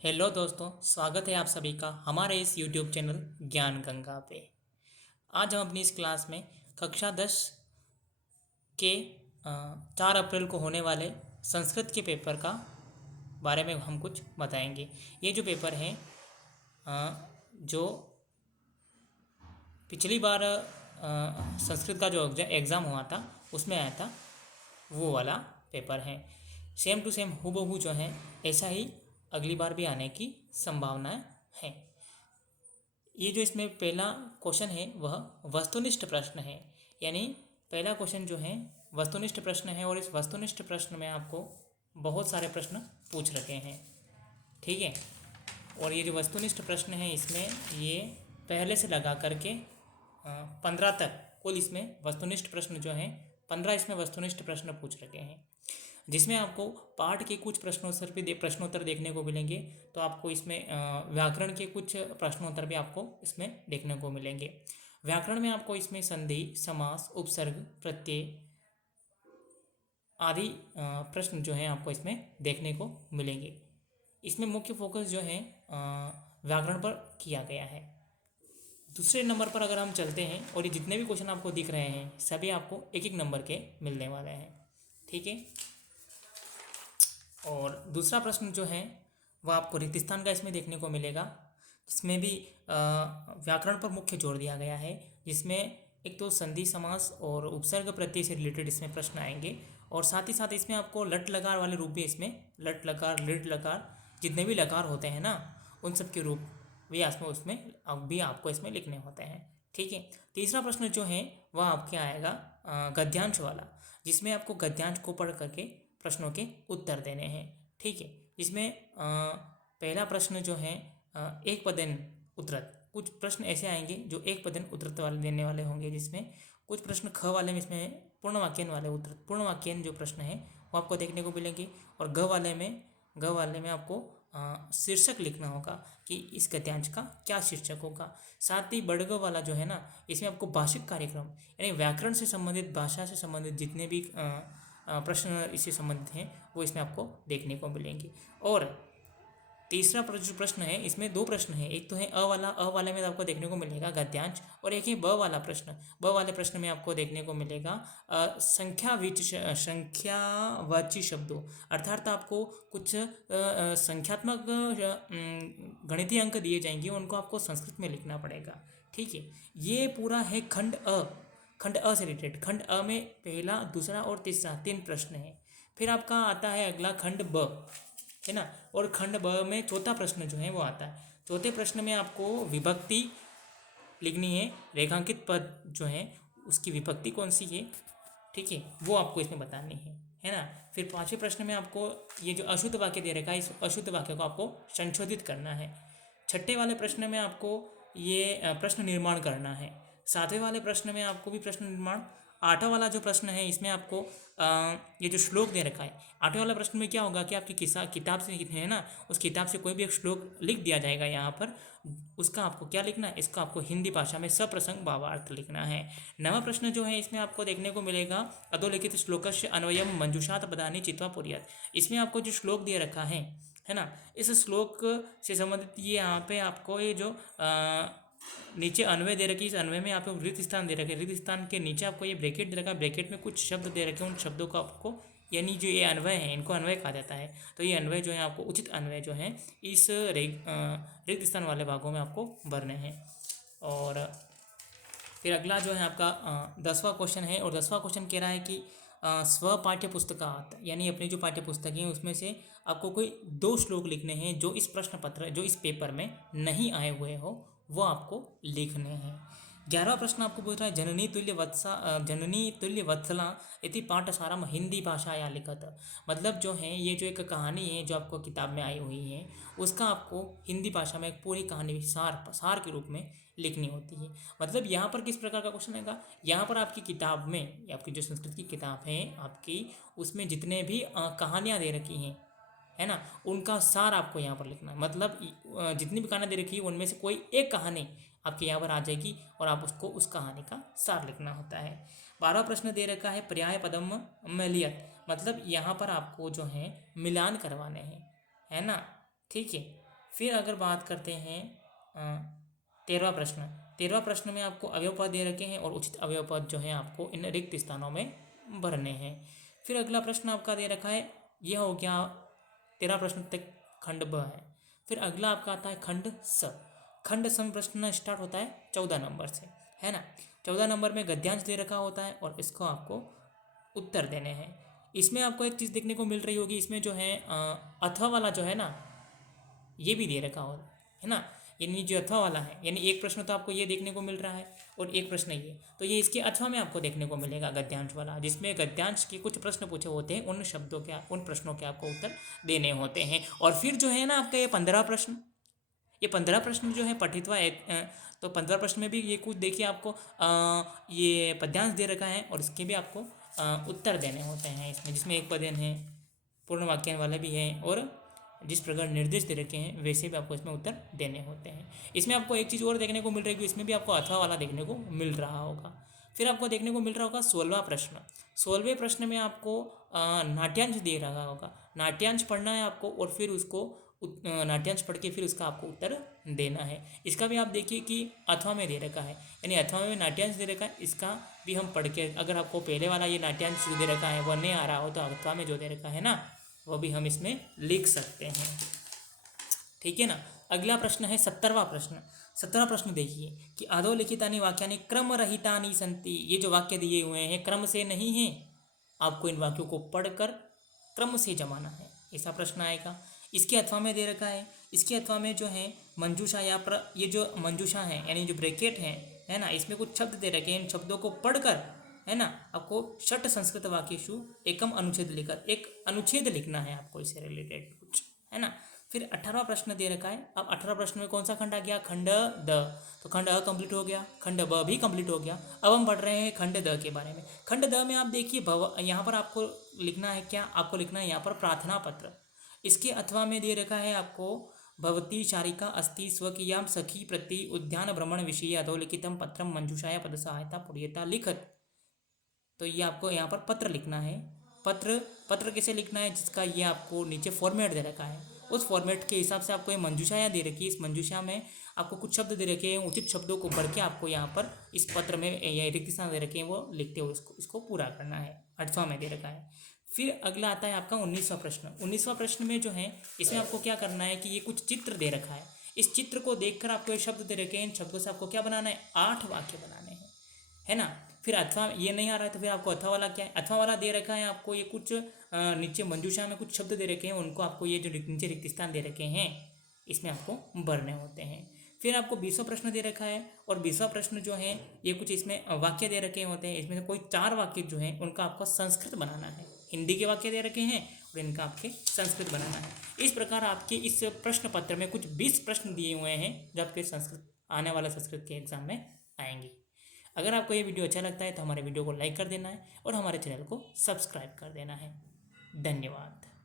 Hello दोस्तों, स्वागत है आप सभी का हमारे इस यूट्यूब चैनल ज्ञान गंगा पे। आज हम अपनी इस क्लास में कक्षा 10 के 4 अप्रैल को होने वाले संस्कृत के पेपर का बारे में हम कुछ बताएंगे। ये जो पेपर है जो पिछली बार संस्कृत का जो एग्ज़ाम हुआ था उसमें आया था, वो वाला पेपर है। सेम टू सेम हूबहू जो है ऐसा ही अगली बार भी आने की संभावनाएं हैं। ये जो इसमें पहला क्वेश्चन है वह वस्तुनिष्ठ प्रश्न है, यानी पहला क्वेश्चन जो है वस्तुनिष्ठ प्रश्न है और इस वस्तुनिष्ठ प्रश्न में आपको बहुत सारे प्रश्न पूछ रखे हैं। ठीक है, और ये जो वस्तुनिष्ठ प्रश्न है इसमें ये पहले से लगा करके 15 तक कुल इसमें वस्तुनिष्ठ प्रश्न जो हैं 15 इसमें वस्तुनिष्ठ प्रश्न पूछ रखे हैं, जिसमें आपको पाठ के कुछ प्रश्नोत्तर देखने को मिलेंगे। तो आपको इसमें व्याकरण के कुछ प्रश्नोत्तर भी आपको इसमें देखने को मिलेंगे। व्याकरण में आपको इसमें संधि, समास, उपसर्ग, प्रत्यय आदि प्रश्न जो हैं आपको इसमें देखने को मिलेंगे। इसमें मुख्य फोकस जो है व्याकरण पर किया गया है। दूसरे नंबर पर अगर हम चलते हैं और ये जितने भी क्वेश्चन आपको दिख रहे हैं सभी आपको एक एक नंबर के मिलने वाले हैं। ठीक है, और दूसरा प्रश्न जो है वह आपको रिक्त स्थान का इसमें देखने को मिलेगा, जिसमें भी व्याकरण पर मुख्य जोर दिया गया है, जिसमें एक तो संधि, समास और उपसर्ग प्रत्यय से रिलेटेड इसमें प्रश्न आएंगे। और साथ ही साथ इसमें आपको लट लकार वाले रूप भी, इसमें लट लकार, लिट लकार, जितने भी लकार होते हैं ना उन सब के रूप भी इसमें उसमें अब भी आपको इसमें लिखने होते हैं। ठीक है, तीसरा प्रश्न जो है वह आपके आएगा गद्यांश वाला, जिसमें आपको गद्यांश को पढ़ करके प्रश्नों के उत्तर देने हैं। ठीक है, इसमें पहला प्रश्न जो है एक पदेन उतरत, कुछ प्रश्न ऐसे आएंगे जो एक पदेन उतरत वाले देने वाले होंगे, जिसमें कुछ प्रश्न ख वाले में इसमें पूर्ण वाक्यन वाले उतरत पूर्ण वाक्यन जो प्रश्न है वो आपको देखने को मिलेंगे। और ग वाले में आपको शीर्षक लिखना होगा कि इस गद्यांश का क्या शीर्षक होगा। साथ ही बड़ग वाला जो है ना, इसमें आपको भाषिक कार्यक्रम यानी व्याकरण से संबंधित, भाषा से संबंधित जितने भी प्रश्न इससे संबंधित हैं वो इसमें आपको देखने को मिलेंगे। और तीसरा जो प्रश्न है इसमें दो प्रश्न है, एक तो है अ वाले में आपको देखने को मिलेगा गद्यांश, और एक है ब वाला प्रश्न। ब वाले प्रश्न में आपको देखने को मिलेगा संख्यावाची शब्दों, अर्थात आपको कुछ संख्यात्मक गणितीय अंक दिए जाएंगे, उनको आपको संस्कृत में लिखना पड़ेगा। ठीक है, ये पूरा है खंड अ से रिलेटेड। खंड अ में पहला, दूसरा और तीसरा 3 प्रश्न है। फिर आपका आता है अगला खंड ब, है ना, और खंड ब में चौथा प्रश्न जो है वो आता है। चौथे प्रश्न में आपको विभक्ति लिखनी है, रेखांकित पद जो है उसकी विभक्ति कौन सी है, ठीक है, वो आपको इसमें बतानी है ना। फिर पांचवें प्रश्न में आपको ये जो अशुद्ध वाक्य दे रखा है, इस अशुद्ध वाक्य को आपको संशोधित करना है। छठे वाले प्रश्न में आपको ये प्रश्न निर्माण करना है। सातवें वाले प्रश्न में आपको भी प्रश्न निर्माण। आठवां वाला जो प्रश्न है इसमें आपको ये जो श्लोक दे रखा है, आठवें वाला प्रश्न में क्या होगा कि आपकी किताब से है ना, उस किताब से कोई भी एक श्लोक लिख दिया जाएगा यहाँ पर, उसका आपको क्या लिखना है, इसका आपको हिंदी भाषा में सप्रसंग भावार्थ लिखना है। नवा प्रश्न जो है इसमें आपको देखने को मिलेगा अधोलिखित श्लोकस्य अन्वयम मंजूषात पदानि चित्वा पुर्यात्। इसमें आपको जो श्लोक दे रखा है ना, इस श्लोक से संबंधित ये यहाँ पे आपको ये जो नीचे अन्वय दे रखी, इस अन्वय में आपको रिक्त स्थान दे रखे, रिक्त स्थान के नीचे आपको ये ब्रैकेट दे रखा है, ब्रैकेट में कुछ शब्द दे रखे, उन शब्दों को आपको, यानी जो ये अन्वय है इनको अन्वय कहा जाता है। तो ये अन्वय जो है आपको उचित अन्वय जो है इस रिक्त स्थान वाले भागों में आपको भरने हैं। और फिर अगला जो है आपका 10वां क्वेश्चन है, और 10वां क्वेश्चन कह रहा है कि स्व पाठ्य पुस्तकात, यानी अपनी जो पाठ्य पुस्तक है उसमें से आपको कोई 2 श्लोक लिखने हैं जो इस प्रश्न पत्र, जो इस पेपर में नहीं आए हुए हो, वो आपको लिखने हैं। 11वां प्रश्न आपको पूछ रहा है जननी तुल्य वत्सला इति पाठसारम हिंदी भाषाया लिखत। मतलब जो है ये जो एक कहानी है जो आपको किताब में आई हुई है, उसका आपको हिंदी भाषा में एक पूरी कहानी सार के रूप में लिखनी होती है। मतलब यहाँ पर किस प्रकार का क्वेश्चन आएगा, यहाँ पर आपकी किताब में, आपकी जो संस्कृत की किताब है आपकी, उसमें जितने भी कहानियाँ दे रखी हैं, है ना, उनका सार आपको यहाँ पर लिखना है। मतलब जितनी भी कहानियाँ दे रखी है उनमें से कोई एक कहानी आपके यहाँ पर आ जाएगी और आप उसको, उस कहानी का सार लिखना होता है। 12वां प्रश्न दे रखा है पर्याय पदम मेलियत, मतलब यहाँ पर आपको जो है मिलान करवाने हैं, है ना। ठीक है, फिर अगर बात करते हैं 13वां प्रश्न। 13वां प्रश्न में आपको अवयव पद दे रखे हैं और उचित अवयव पद जो है आपको इन रिक्त स्थानों में भरने हैं। फिर अगला प्रश्न आपका दे रखा है, यह हो गया 13 प्रश्न तक खंड ब है। फिर अगला आपका आता है खंड स। खंड सम प्रश्न स्टार्ट होता है 14 नंबर से, है ना। 14 नंबर में गद्यांश दे रखा होता है और इसको आपको उत्तर देने हैं। इसमें आपको एक चीज़ देखने को मिल रही होगी, इसमें जो है अथवा वाला जो है ना, ये भी दे रखा हो, है ना। यानी जो अथवा वाला है, यानी एक प्रश्न तो आपको ये देखने को मिल रहा है और एक प्रश्न ये, तो ये इसके अथवा में आपको देखने को मिलेगा गद्यांश वाला, जिसमें गद्यांश के कुछ प्रश्न पूछे होते हैं, उन शब्दों के उन प्रश्नों के आपको उत्तर देने होते हैं। और फिर जो है ना आपका ये 15 प्रश्न, ये 15 प्रश्न जो है पठित्वा एक तो 15 प्रश्न में भी ये कुछ देखिए आपको ये पद्यांश दे रखा है और इसके भी आपको उत्तर देने होते हैं इसमें, जिसमें एक पद्य है, पूर्ण वाक्य वाले भी हैं और जिस प्रकार निर्देश दे रखे हैं वैसे भी आपको इसमें उत्तर देने होते हैं। इसमें आपको एक चीज़ और देखने को मिल रही है कि इसमें भी आपको अथवा वाला देखने को मिल रहा होगा। फिर आपको देखने को मिल रहा होगा 16वां प्रश्न। 16वें प्रश्न में आपको नाट्यांश दे रहा होगा, नाट्यांश पढ़ना है आपको और फिर उसको नाट्यांश पढ़ के फिर उसका आपको उत्तर देना है। इसका भी आप देखिए कि अथवा में दे रखा है, यानी अथवा में नाट्यांश दे रखा है, इसका भी हम पढ़ के, अगर आपको पहले वाला ये नाट्यांश जो दे रखा है वह नहीं आ रहा हो तो अथवा में जो दे रखा है ना वो भी हम इसमें लिख सकते हैं, ठीक है ना। अगला प्रश्न है 17वां प्रश्न। 17वां प्रश्न देखिए कि अधोलिखितानि वाक्यानि क्रमरहितानि सन्ति। ये जो वाक्य दिए हुए हैं क्रम से नहीं है, आपको इन वाक्यों को पढ़कर क्रम से जमाना है, ऐसा प्रश्न आएगा। इसके अथवा में दे रखा है, इसके अथवा में जो है मंजूषा या ये जो मंजूषा है यानी जो ब्रैकेट है ना, इसमें कुछ शब्द दे रखे हैं, इन शब्दों को पढ़कर, है ना, आपको षट संस्कृत वाक्येषु एकम अनुच्छेद लिखकर एक अनुच्छेद लिखना है आपको इससे रिलेटेड कुछ, है ना। फिर 18वां प्रश्न दे रखा है। अब 18वां प्रश्न में कौन सा खंड आ गया, खंड द। तो खंड अ कंप्लीट हो गया, खंड ब भी कंप्लीट हो गया। अब हम पढ़ रहे हैं खंड द के बारे में। खंड द में आप देखिए यहाँ पर आपको लिखना है क्या, आपको लिखना है यहाँ पर प्रार्थना पत्र। इसके अथवा में दे रखा है आपको भवती शारिका अस्ति स्वकीयां सखी प्रति उद्यान भ्रमण विषय अधोलिखितम पत्रम मंजूषाया पद सहायता पुर्यता लिखत। तो ये आपको यहाँ पर पत्र लिखना है। पत्र कैसे लिखना है, जिसका ये आपको नीचे फॉर्मेट दे रखा है, उस फॉर्मेट के हिसाब से आपको ये मंजूषा यहाँ दे रखी है। इस मंजूषा में आपको कुछ शब्द दे रखे हैं, उचित शब्दों को पढ़ के आपको यहाँ पर इस पत्र में ये रिक्त स्थान दे रखे हैं वो लिखते हुए इसको पूरा करना है, अठवां में दे रखा है। फिर अगला आता है आपका 19वां प्रश्न। 19वां प्रश्न में जो है इसमें आपको क्या करना है कि ये कुछ चित्र दे रखा है, इस चित्र को देखकर आपको ये शब्द दे रखे हैं, इन शब्दों से आपको क्या बनाना है, 8 वाक्य बनाने हैं, है ना। फिर अथवा ये नहीं आ रहा है तो फिर आपको अथवा वाला क्या है, अथवा वाला दे रखा है आपको ये कुछ नीचे मंजूषा में कुछ शब्द दे रखे हैं, उनको आपको ये जो नीचे रिक्त स्थान दे रखे हैं इसमें आपको भरने होते हैं। फिर आपको 20वां प्रश्न दे रखा है और 20वां प्रश्न जो है ये कुछ इसमें वाक्य दे रखे होते हैं, इसमें से कोई 4 वाक्य जो हैं उनका आपको संस्कृत बनाना है। हिंदी के वाक्य दे रखे हैं और इनका आपके संस्कृत बनाना है। इस प्रकार आपके इस प्रश्न पत्र में कुछ 20 प्रश्न दिए हुए हैं जो आपके संस्कृत आने वाले संस्कृत के एग्जाम में आएंगे। अगर आपको ये वीडियो अच्छा लगता है तो हमारे वीडियो को लाइक कर देना है और हमारे चैनल को सब्सक्राइब कर देना है। धन्यवाद।